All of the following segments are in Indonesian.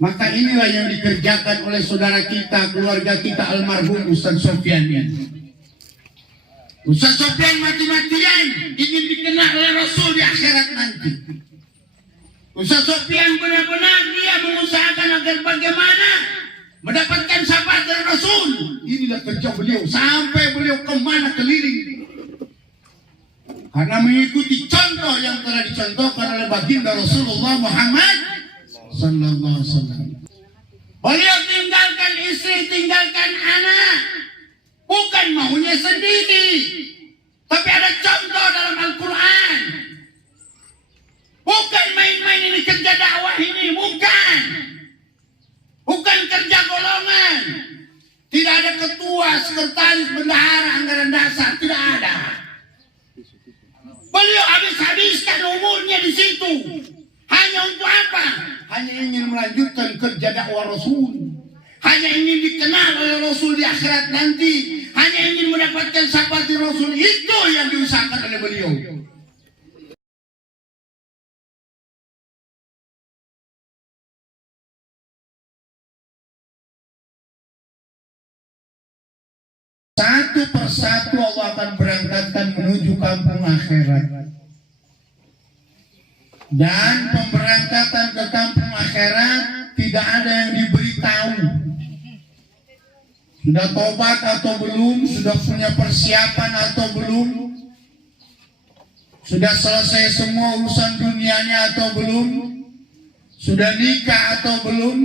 Maka inilah yang dikerjakan oleh saudara kita, keluarga kita almarhum Ustaz Sofyan ini. Ustaz Sofyan mati-matian ingin dikenal oleh Rasul di akhirat nanti. Ustaz Sofyan benar-benar dia mengusahakan agar bagaimana mendapatkan syafaat dari Rasul. Inilah kerja beliau sampai beliau kemana keliling. Karena mengikuti contoh yang telah dicontohkan oleh baginda Rasulullah Muhammad sallallahu alaihi wasallam. Beliau tinggalkan istri, tinggalkan anak, bukan maunya sendiri, tapi ada contoh dalam Al-Quran. Bukan main-main ini kerja dakwah ini, bukan kerja golongan. Tidak ada ketua, sekretaris, bendahara, anggaran dasar, tidak ada. Beliau habis-habiskan umurnya di situ. Hanya untuk apa? Hanya ingin melanjutkan kerja dakwah Rasul. Hanya ingin dikenal oleh Rasul di akhirat nanti. Hanya ingin mendapatkan syafaat Rasul. Itu yang diusahakan oleh beliau. Satu persatu Allah akan berangkatkan menuju kampung akhirat. Dan pemberangkatan ke kampung akhirat tidak ada yang diberitahu. Sudah tobat atau belum? Sudah punya persiapan atau belum? Sudah selesai semua urusan dunianya atau belum? Sudah nikah atau belum?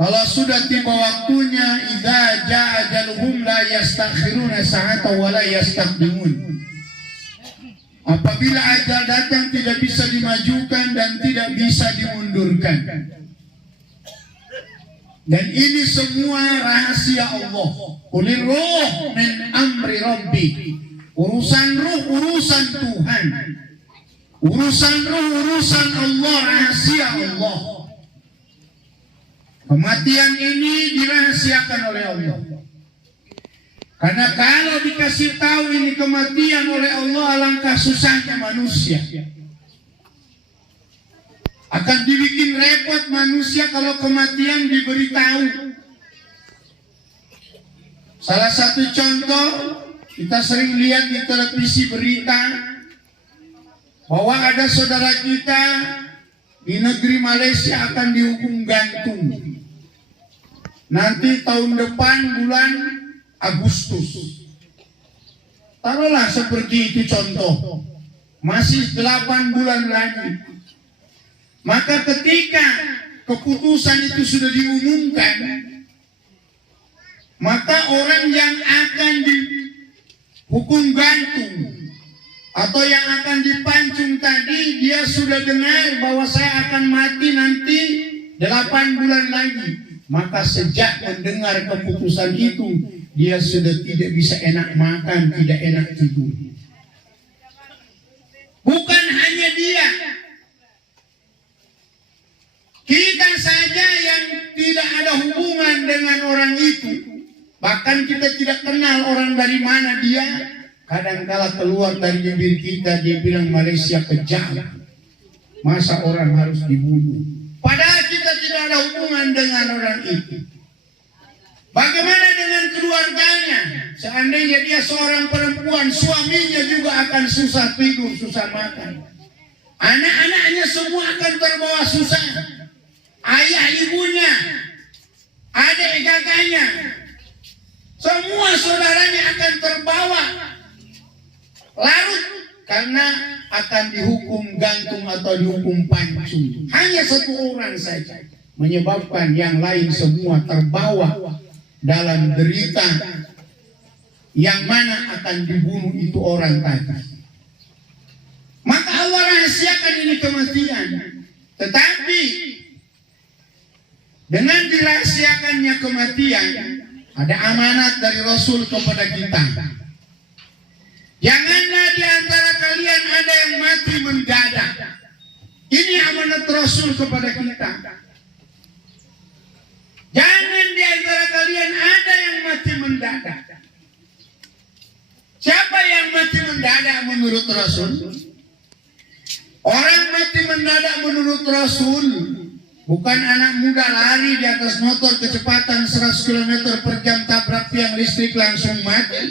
Kalau sudah tiba waktunya, idza jaa ajaluhum la yastakhiruna sa'atan wa la yastaqdimun. Apabila ajal datang tidak bisa dimajukan dan tidak bisa dimundurkan. Dan ini semua rahasia Allah. Qulir ruh min amri rabbi. Urusan ruh, urusan Tuhan. Urusan ruh, urusan Allah, rahasia Allah. Kematian ini dirahasiakan oleh Allah. Karena kalau dikasih tahu ini kematian oleh Allah, alangkah susahnya manusia. Akan dibikin repot manusia kalau kematian diberitahu. Salah satu contoh, kita sering lihat di televisi berita bahwa ada saudara kita di negeri Malaysia akan dihukum gantung. Nanti tahun depan bulan Agustus. Taruhlah seperti itu contoh. Masih 8 bulan lagi. Maka ketika keputusan itu sudah diumumkan, maka orang yang akan dihukum gantung atau yang akan dipancung tadi, dia sudah dengar bahwa saya akan mati nanti 8 bulan lagi. Maka sejak mendengar keputusan itu, dia sudah tidak bisa enak makan, tidak enak tidur. Bukan hanya dia, kita saja yang tidak ada hubungan dengan orang itu, bahkan kita tidak kenal orang dari mana dia, kadangkala keluar dari bibir kita dia bilang Malaysia kejam, masa orang harus dibunuh. Padahal kita tidak ada hubungan dengan orang itu. Bagaimana dengan keluarganya? Seandainya dia seorang perempuan, suaminya juga akan susah tidur, susah makan. Anak-anaknya semua akan terbawa susah. Ayah ibunya, adik kakaknya, semua saudaranya akan terbawa larut karena akan dihukum gantung atau dihukum pancung. Hanya satu orang saja, menyebabkan yang lain semua terbawa dalam derita yang mana akan dibunuh itu orang tadi. Maka Allah rahasiakan ini kematian. Tetapi dengan dirahasiakannya kematian, ada amanat dari Rasul kepada kita. Janganlah di antara kalian ada yang mati mendadak. Ini amanat Rasul kepada kita. Jangan di antara kalian ada yang mati mendadak. Siapa yang mati mendadak menurut Rasul? Orang mati mendadak menurut Rasul Bukan anak muda lari di atas motor kecepatan 100 km per jam tabrak tiang listrik langsung mati.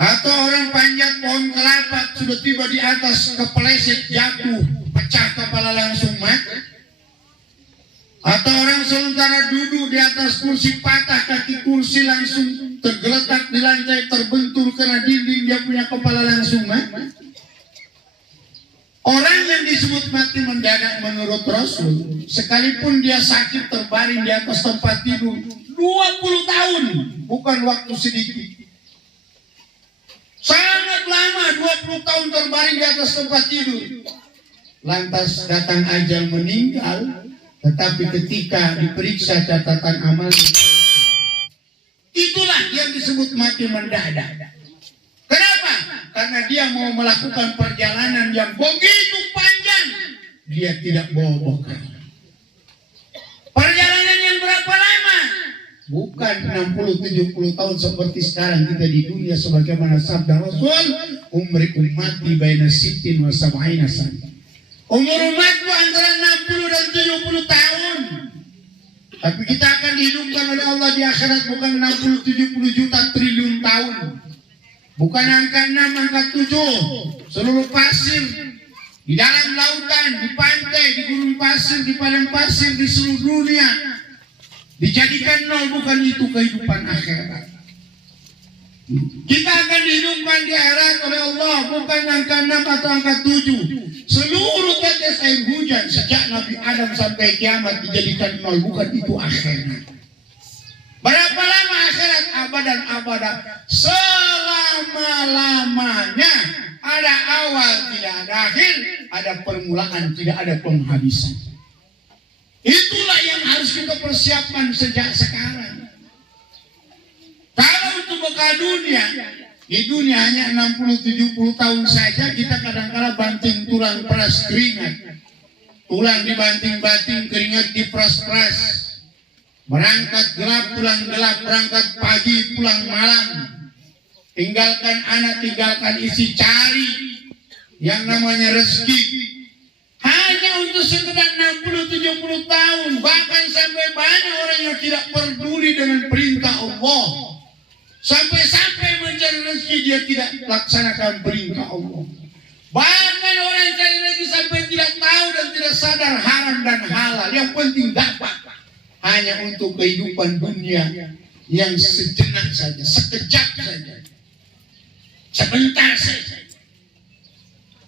Atau orang panjat pohon kelapa sudah tiba di atas kepleset jatuh pecah kepala langsung mati. Atau orang sementara duduk di atas kursi patah kaki kursi langsung tergeletak di lantai terbentur kena dinding dia punya kepala langsung mati. Orang yang disebut mati mendadak menurut Rasul, sekalipun dia sakit terbaring di atas tempat tidur 20 tahun, bukan waktu sedikit. Sangat lama 20 tahun terbaring di atas tempat tidur. Lantas datang ajal meninggal, tetapi ketika diperiksa catatan amalnya, itulah yang disebut mati mendadak. Kenapa? Karena dia mau melakukan perjalanan yang begitu panjang. Dia tidak bawa bekal. Perjalanan yang berapa lama? Bukan 60-70 tahun seperti sekarang kita di dunia sebagaimana sabda Rasul, umri ummati baina sittin wa sab'ina sana. Umur umatku antara 60 dan 70 tahun. Tapi kita akan dihidupkan oleh Allah di akhirat bukan 60-70 juta triliun tahun. Bukan angka 6, angka 7. Seluruh pasir di dalam lautan, di pantai, di gunung pasir, di padang pasir, di seluruh dunia dijadikan nol. Bukan itu kehidupan akhirat. Kita akan dihidupkan di akhirat oleh Allah bukan angka 6 atau angka 7. Seluruh tetes air hujan sejak Nabi Adam sampai kiamat dijadikan nol. Bukan itu akhirat. Berapa lama akhirat? Abadan abadan. Selama-lamanya. Ada awal, tidak ada akhir. Ada permulaan, tidak ada penghabisan. Itulah yang harus kita persiapkan sejak sekarang. Kalau untuk bekal dunia, di dunia hanya 60-70 tahun saja kita kadang-kala banting tulang peras keringat. Tulang dibanting-banting, keringat diperas-peras. Berangkat gelap, pulang gelap, berangkat pagi, pulang malam. Tinggalkan anak, tinggalkan istri, cari yang namanya rezeki. Hanya untuk sekedar 60-70 tahun. Bahkan sampai banyak orang yang tidak peduli dengan perintah Allah. Sampai-sampai mencari rezeki dia tidak laksanakan perintah Allah. Bahkan orang yang cari rezeki sampai tidak tahu dan tidak sadar haram dan halal. Yang penting dapat. Hanya untuk kehidupan dunia yang sejenak saja, sekejap saja, sebentar saja.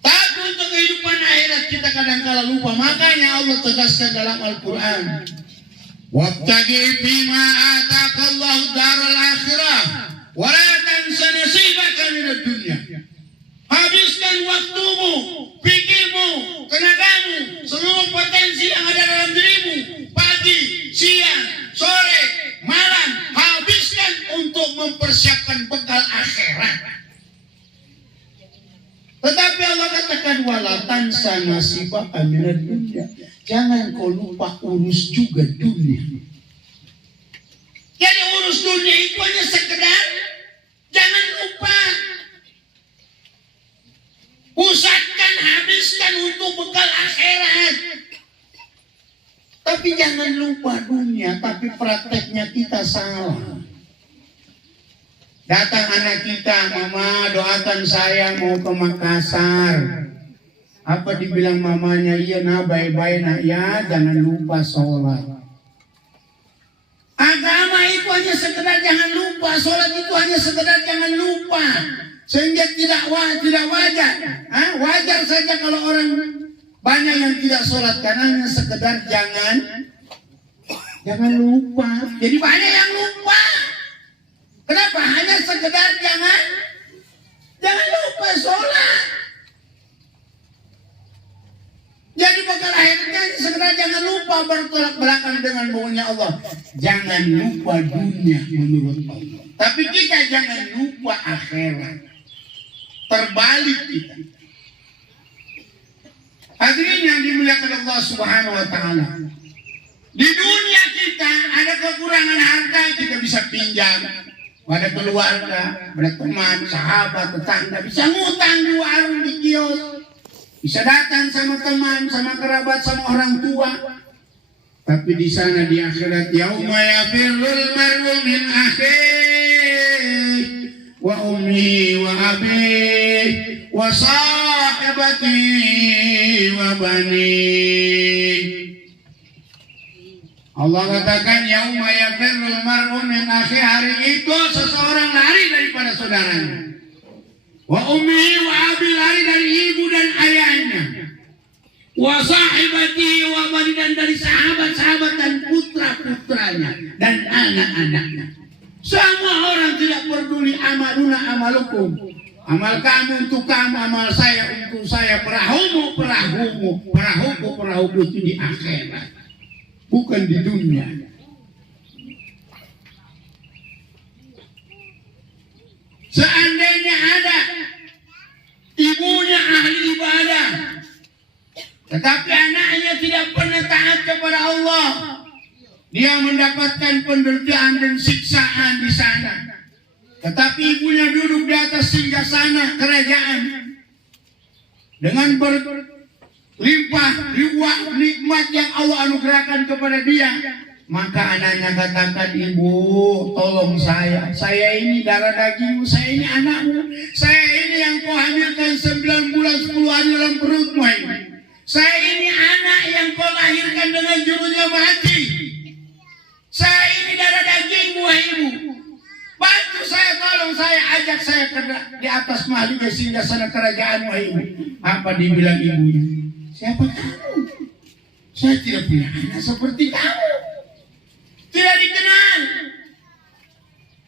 Tapi untuk kehidupan akhirat kita kadang-kala lupa. Makanya Allah tegaskan dalam Al-Quran, wabtaghi fima ataqallahu daral akhirah wa la tansa nasibaka minad dunya. Habiskan waktumu, pikirmu, tenagamu, seluruh potensi yang ada dalam dirimu. Pagi, siang, sore, malam, habiskan untuk mempersiapkan bekal akhirat. Tetapi Allah katakan wala tansa nasibaka minad dunya. Jangan kau lupa urus juga dunia. Jadi urus dunia itu hanya sekedar, jangan lupa. Pusatkan, habiskan untuk bekal akhirat. Tapi jangan lupa dunia, tapi prakteknya kita salah. Datang anak kita, mama doakan saya mau ke Makassar. Apa dibilang mamanya? Iya nak, baik-baik nak ya, jangan lupa sholat. Agama itu hanya sekedar jangan lupa, sholat itu hanya sekedar jangan lupa. Sehingga tidak wajar. Wajar saja kalau orang banyak yang tidak sholat karena sekedar jangan lupa. Jadi banyak yang lupa. Kenapa? Hanya sekedar jangan lupa sholat. Jadi bakal akhirnya sekedar jangan lupa bertolak belakang dengan maunya Allah. Jangan lupa dunia menurut Allah. Tapi kita jangan lupa akhirat. Terbalik kita. Hadirin yang dimuliakan Allah Subhanahu wa taala. Di dunia kita ada kekurangan harta, kita bisa pinjam. Pada keluarga, pada teman, sahabat, tetangga, bisa ngutang di warung, di kios. Bisa datang sama teman, sama kerabat, sama orang tua. Tapi di sana di akhirat, yauma yafirrul mar'u min akhihi wa ummi wa abi wa sahibati wa bani. Allah katakan yauma yafirrul mar'u min akhihi, hari itu seseorang lari daripada saudaranya. Wa ummi wa abi, lari dari ibu dan ayahnya. Wa sahibati wa bani, dan dari sahabat-sahabat dan putra-putranya dan anak-anaknya. Semua orang tidak peduli, amaluna amalukum, amal kamu untuk kamu, amal saya untuk saya. Perahumu itu di akhirat, bukan di dunia. Seandainya ada ibunya ahli ibadah, tetapi anaknya tidak pernah taat kepada Allah, dia mendapatkan penderitaan dan siksaan di sana. Tetapi ibunya duduk di atas singgasana kerajaan dengan berlimpah riwah nikmat yang Allah anugerahkan kepada dia. Maka anaknya katakan, ibu tolong saya ini darah dagingmu, saya ini anakmu, saya ini yang kau hamilkan 9 bulan 10 hari dalam perutmu ini. Saya ini anak yang kau lahirkan dengan jurusnya mati. Saya ini darah dagingmu, ibu. Bantu saya, tolong saya, ajak saya di atas mahligai singgasana kerajaanmu, ibu. Apa dibilang ibunya? Siapa kamu? Saya tidak punya anak seperti kamu. Tidak dikenal.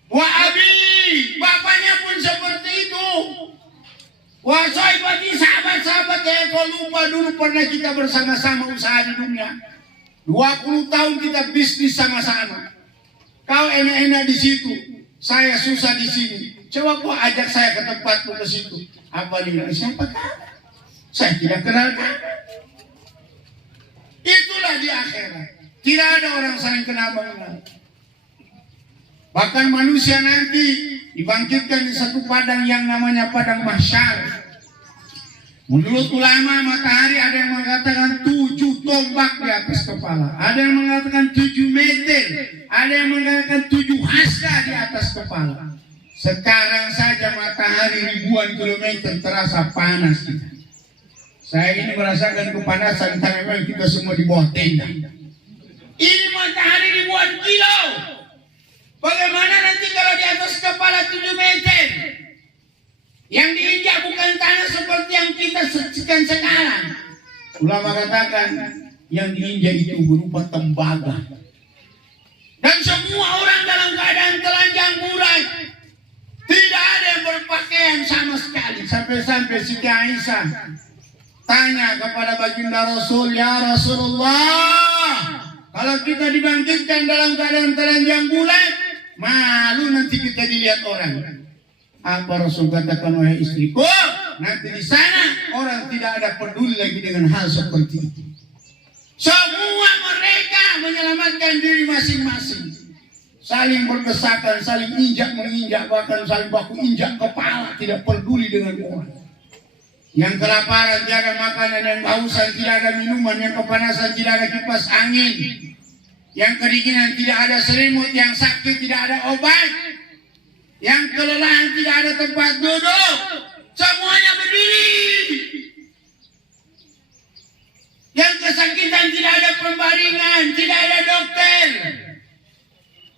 Wa abi, bapaknya pun seperti itu. Wa saibati, sahabat-sahabat yang kau lupa dulu pernah kita bersama-sama usaha di dunia. 20 tahun kita bisnis sama-sama. Kau enak-enak di situ, saya susah di sini. Coba kau ajak saya ke tempatmu ke situ. Apa dia? Siapa kamu? Saya tidak kenal kamu. Itulah di akhirat. Tidak ada orang saling kenal mengenal. Bahkan manusia nanti dibangkitkan di satu padang yang namanya padang mahsyar. Menurut ulama, matahari ada yang mengatakan 7 tombak di atas kepala, ada yang mengatakan 7 meter, ada yang mengatakan 7 hasta di atas kepala. Sekarang saja matahari ribuan kilometer terasa panas kita. Saya ini merasakan kepanasan karena memang kita semua di bawah tenda. Ini matahari ribuan kilo. Bagaimana nanti kalau di atas kepala 7 meter? Yang diinjak bukan tanah seperti yang kita saksikan sekarang. Ulama katakan yang diinjak itu berupa tembaga. Dan semua orang dalam keadaan telanjang bulat. Tidak ada yang berpakaian sama sekali. Sampai-sampai Siti Aisyah tanya kepada baginda Rasul, ya Rasulullah, kalau kita dibangkitkan dalam keadaan telanjang bulat, malu nanti kita dilihat orang. Apa Rasul katakan, wahai istriku, nanti di sana orang tidak ada peduli lagi dengan hal seperti itu. Semua mereka menyelamatkan diri masing-masing, saling berdesakan, saling injak menginjak, bahkan saling baku injak kepala, tidak peduli dengan orang. Yang kelaparan tidak ada makanan, yang kehausan tidak ada minuman, yang kepanasan tidak ada kipas angin, yang kedinginan tidak ada selimut, yang sakit tidak ada obat, yang kelelahan tidak ada tempat duduk, semuanya berdiri. Yang kesakitan tidak ada pembaringan, tidak ada dokter,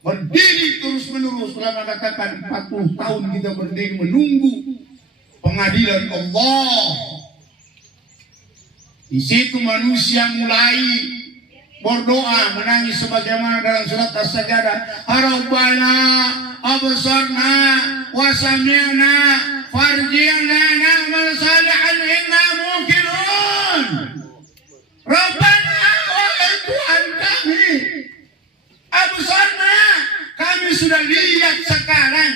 berdiri terus menerus. Ulama katakan 40 tahun kita berdiri menunggu pengadilan Allah. Di situ manusia mulai berdoa, menangis sebagaimana dalam surat As-Sajdah, Rabbana absarna wa sami'na farji'na na'mal salihan inna muqinun. Rabbana, wahai Tuhan kami, absarna, kami sudah lihat sekarang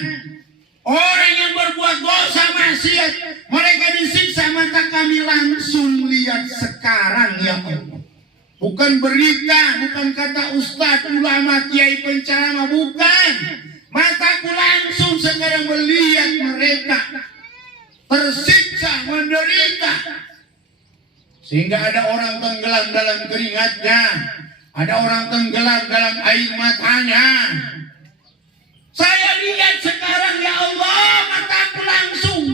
orang yang berbuat dosa maksiat, mereka disiksa, maka kami langsung lihat sekarang ya Allah. Bukan berita, bukan kata ustaz, ulama, kiai, penceramah, bukan. Mataku langsung sekarang melihat mereka tersiksa, menderita. Sehingga ada orang tenggelam dalam keringatnya, Ada orang tenggelam dalam air matanya. Saya lihat sekarang ya Allah, mataku langsung.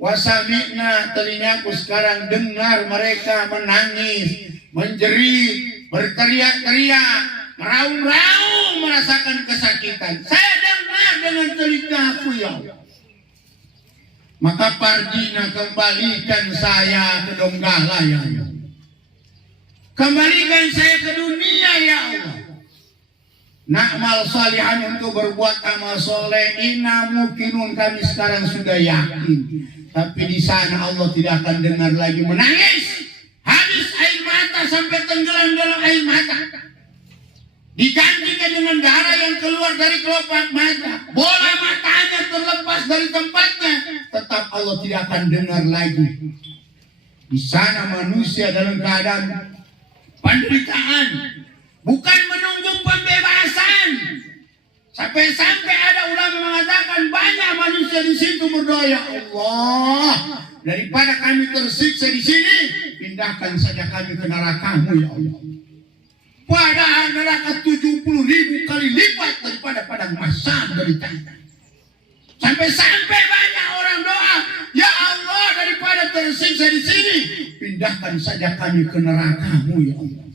Wasami'na, telingaku sekarang dengar mereka menangis, menjerit, berteriak-teriak, meraung-raung, merasakan kesakitan. Saya dengar dengan telingaku ya Allah. Maka Pardina, kembalikan saya ke Donggala ya Allah. Kembalikan saya ke dunia ya Allah. Na'mal salihan, untuk berbuat amal soleh. Inna mukinun, kami sekarang sudah yakin. Tapi di sana Allah tidak akan dengar lagi menangis. Habis air mata sampai tenggelam dalam air mata. Digantikan dengan darah yang keluar dari kelopak mata. Bola matanya terlepas dari tempatnya. Tetap Allah tidak akan dengar lagi. Di sana manusia dalam keadaan penderitaan. Bukan menunggu pembebasan. Sampai-sampai ada ulama mengatakan banyak manusia di situ berdoa, ya Allah, daripada kami tersiksa di sini, pindahkan saja kami ke neraka-Mu ya Allah. Padahal neraka 70.000 kali lipat daripada padang mahsyar derita. Sampai-sampai banyak orang doa, ya Allah, daripada tersiksa di sini, pindahkan saja kami ke neraka-Mu ya Allah.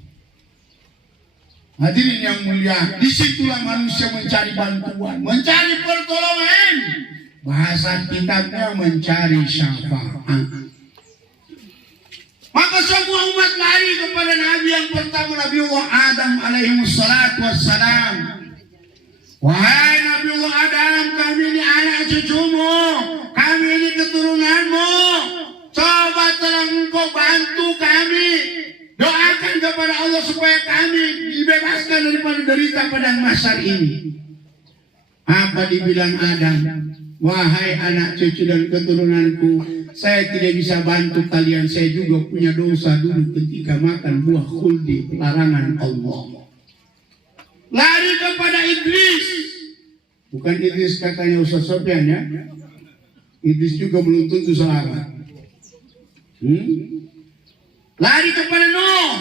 Hadirin yang mulia, disitulah manusia mencari bantuan, mencari pertolongan. Bahasa kitabnya mencari syafaat. Maka semua umat lari kepada Nabi yang pertama, Nabi Allah Adam alaihi wassalatu wassalam. Wahai Nabi Allah Adam, kami ini anak cucumu, kami ini keturunanmu. Coba tolong engkau bantu kami. Doakan kepada Allah supaya kami dibebaskan daripada derita padang mahsyar ini. Apa dibilang Adam? Wahai anak cucu dan keturunanku, saya tidak bisa bantu kalian. Saya juga punya dosa dulu ketika makan buah khuldi, larangan Allah. Lari kepada Iblis. Bukan Iblis kakaknya Ustaz Sofyan ya. Iblis juga belum tentu sahabat. Lari kepada Nuh,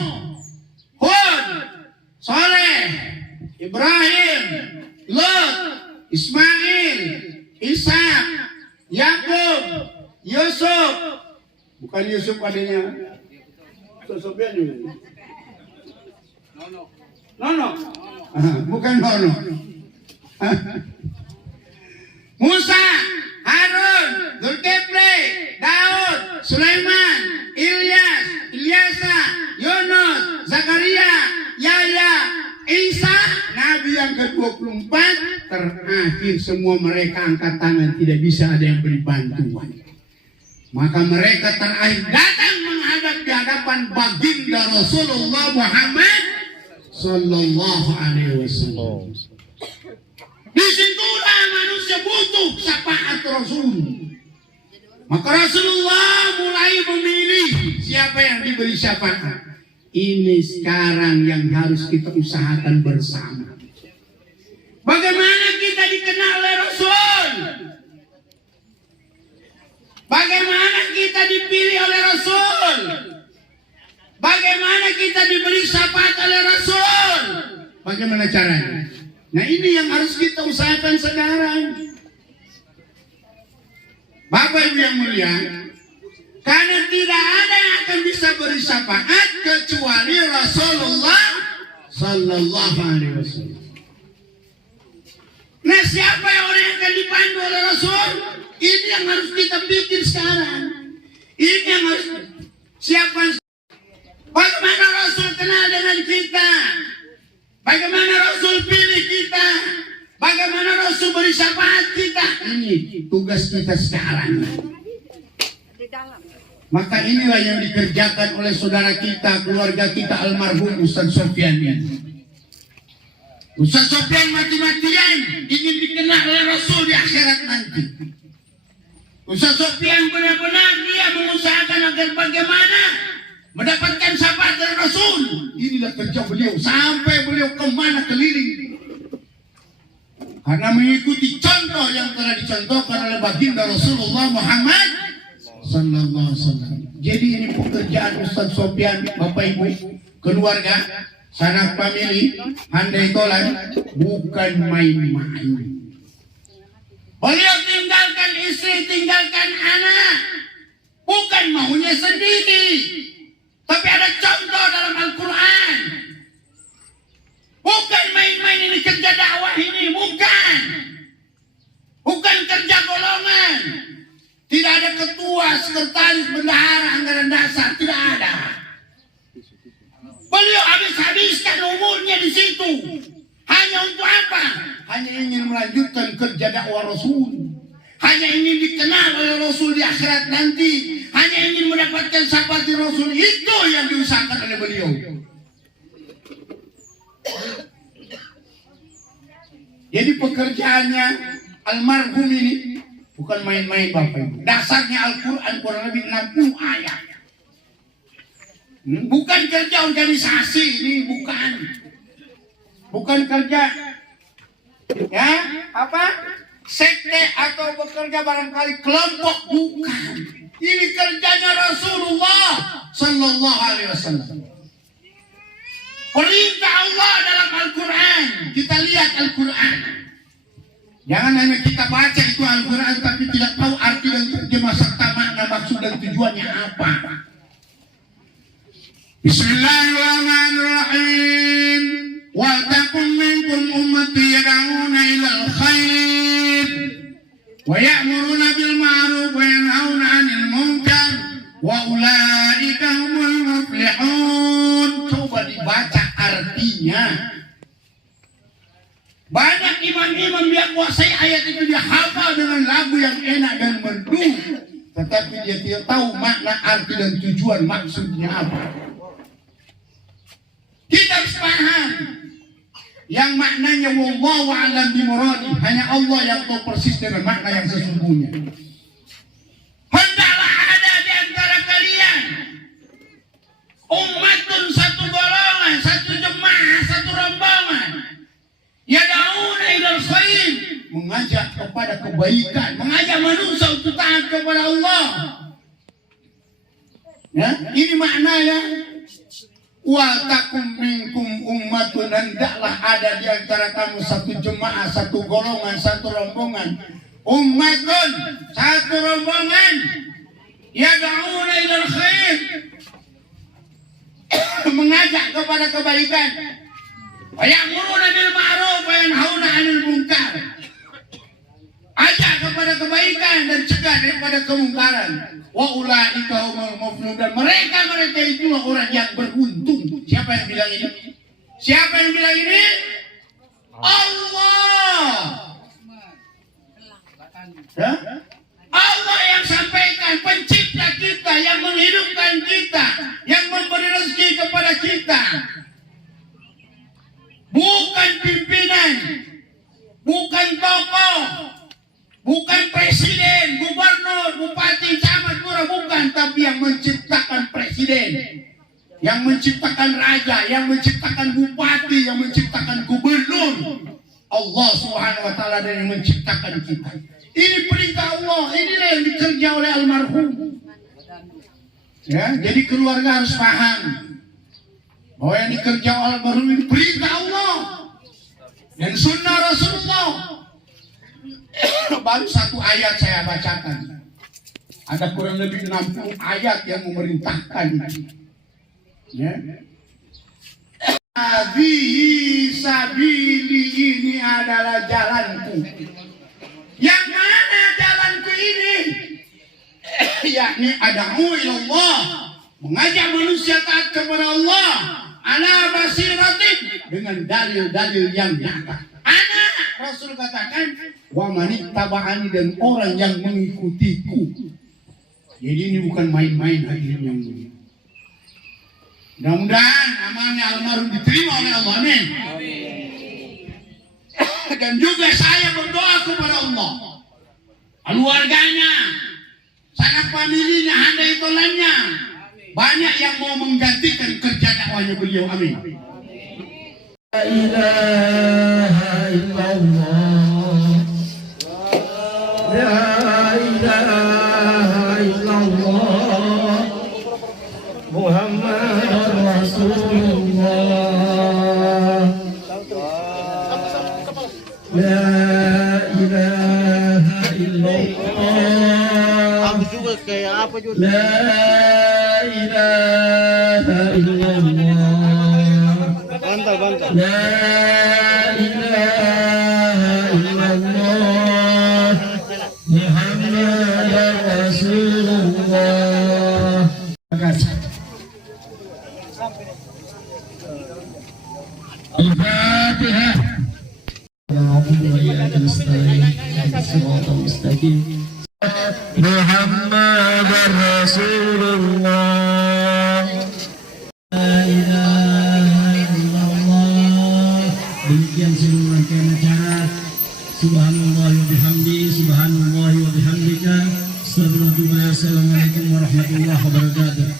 Hud, Saleh, Ibrahim, Lot, Ismail, Ishak, Yakub, Yusuf. Bukan Yusuf adanya Sofyan juga. Nono. Bukan Nono. Musa, Harun, Zulkifli, Daud, Sulaiman, Ilyas, Ilyasa, Yunus, Zakaria, Yahya, Isa, Nabi yang ke-24. Terakhir semua mereka angkat tangan, tidak bisa ada yang beri bantuan. Maka mereka terakhir datang menghadap di hadapan baginda Rasulullah Muhammad sallallahu alaihi wasallam. Disitulah manusia butuh syafaat Rasul. Maka Rasulullah mulai memilih siapa yang diberi syafaat. Ini sekarang yang harus kita usahakan bersama. Bagaimana kita dikenal oleh Rasul? Bagaimana kita dipilih oleh Rasul? Bagaimana kita diberi syafaat oleh Rasul? Bagaimana caranya? Nah, ini yang harus kita usahakan sekarang. Bapak Ibu yang mulia, karena tidak ada yang akan bisa beri syafaat kecuali Rasulullah sallallahu alaihi wasallam. Nah, siapa yang orang yang akan dipandu oleh Rasul? Ini yang harus kita bikin sekarang. Ini yang harus siapkan. Bagaimana Rasul kenal dengan kita? Bagaimana Rasul pilih kita? Bagaimana Rasul beri syafaat kita? Ini tugas kita sekarang. Maka inilah yang dikerjakan oleh saudara kita, keluarga kita almarhum Ustaz Sofyan ini. Ustaz Sofyan mati-matian ingin dikenal oleh Rasul di akhirat nanti. Ustaz Sofyan benar-benar dia mengusahakan agar bagaimana mendapatkan syafaat dari Rasul. Inilah kerja beliau sampai beliau kemana keliling. Karena mengikuti contoh yang telah dicontohkan oleh baginda Rasulullah Muhammad sallallahu alaihi wasallam. Jadi ini pekerjaan Ustaz Sofyan, Bapak Ibu, keluarga. sanak famili, handai tolan, bukan main-main. Beliau tinggalkan istri, tinggalkan anak, bukan maunya sendiri, tapi ada contoh dalam Al-Quran. Bukan main-main ini kerja dakwah ini, bukan. Bukan kerja golongan. Tidak ada ketua, sekretaris, bendahara, anggaran dasar, tidak ada. Beliau habis-habiskan umurnya di situ. Hanya untuk apa? Hanya ingin melanjutkan kerja dakwah Rasul. Hanya ingin dikenal oleh Rasul di akhirat nanti. Hanya ingin mendapatkan syafaat Rasul. Itu yang diusahakan oleh beliau. Jadi pekerjaannya almarhum ini bukan main-main Bapak Ibu. Dasarnya Al-Quran kurang lebih 60 ayat. Bukan kerja organisasi ini, bukan. Bukan kerja ya apa? Sekte atau bekerja barangkali kelompok, bukan. Ini kerjanya Rasulullah Sallallahu Alaihi Wasallam. Perintah Allah dalam Al-Quran. Kita lihat Al-Quran. Jangan hanya kita baca itu Al-Quran tapi tidak tahu arti dan terjemah serta makna, maksud dan tujuannya apa. Bismillahirrahmanirrahim. Wa takum minkum ummati yad'una ilal khair wa ya'muruna bil ma'ruf wa yanhauna 'anil munkar wa ulaika humul muflihun. Coba dibaca artinya. Banyak imam-imam yang kuasai ayat itu, dia hafal dengan lagu yang enak dan merdu, tetapi dia tidak tahu makna, arti dan tujuan maksudnya apa. Kita harus paham yang maknanya wallahu a'lam bimuradi, hanya Allah yang tahu persis dengan makna yang sesungguhnya. Hendaklah ada di antara kalian ummatun, satu golongan, satu jemaah, satu rombongan, yad'una ilal khair, mengajak kepada kebaikan, mengajak manusia untuk taat kepada Allah. Ya, ini maknanya. Wa takum minkum ummatun, hendaklah ada di antara kamu satu jemaah, satu golongan, satu rombongan. Ummatun, satu rombongan, yad'una ilal khair, mengajak kepada kebaikan. Wa ya'muruna bil ma'ruf wa yanhauna 'anil munkar, ajak kepada kebaikan dan cegah daripada kemungkaran. Wa ulaika humul muflihun, dan mereka itulah orang yang beruntung. Siapa yang bilang ini? Siapa yang bilang ini? Allah. Ya? Allah yang sampaikan, pencipta kita, yang menghidupkan kita, yang memberi rezeki kepada kita. Bukan pimpinan, bukan tokoh, bukan presiden, gubernur, bupati, camat, lurah, bukan, tapi yang menciptakan presiden, yang menciptakan raja, yang menciptakan bupati, yang menciptakan gubernur, Allah Subhanahu wa taala, dan yang menciptakan kita. Ini perintah Allah, inilah yang dikerja oleh almarhum. Ya, jadi keluarga harus paham bahwa yang dikerja oleh almarhum ini perintah Allah dan sunnah Rasulullah. Baru satu ayat saya bacakan. Ada kurang lebih 60 ayat yang memerintahkan. Ya. Sabili, ini adalah jalanku. Yang mana jalanku ini? Yakni ad'u ilallah, mengajak manusia taat kepada Allah, ala basiratin, dengan dalil-dalil yang nyata. Rasul katakan, wa manittaba'ani, dan orang yang mengikutiku. Jadi ini bukan main-main hadirin yang mulia. Mudah-mudahan amalnya almarhum diterima oleh Allah. Amin. Dan juga saya berdoa kepada Allah, keluarganya, sanak familinya, handai tolannya, banyak yang mau menggantikan kerja dakwahnya beliau. Amin. La ilaha illallah, la ilaha illallah, Muhammadur Rasulullah. لا إله إلا الله لا إله إلا الله لا إله إلا الله محمد رسول الله. Terima kasih. Al-Fatihah. Muhammad Rasulullah. La ilaha illallah. Demikian seluruh rangkaian acara. Subhanallah wa bihamdi, subhanallah wa bihamdika. Assalamualaikum warahmatullahi wabarakatuh.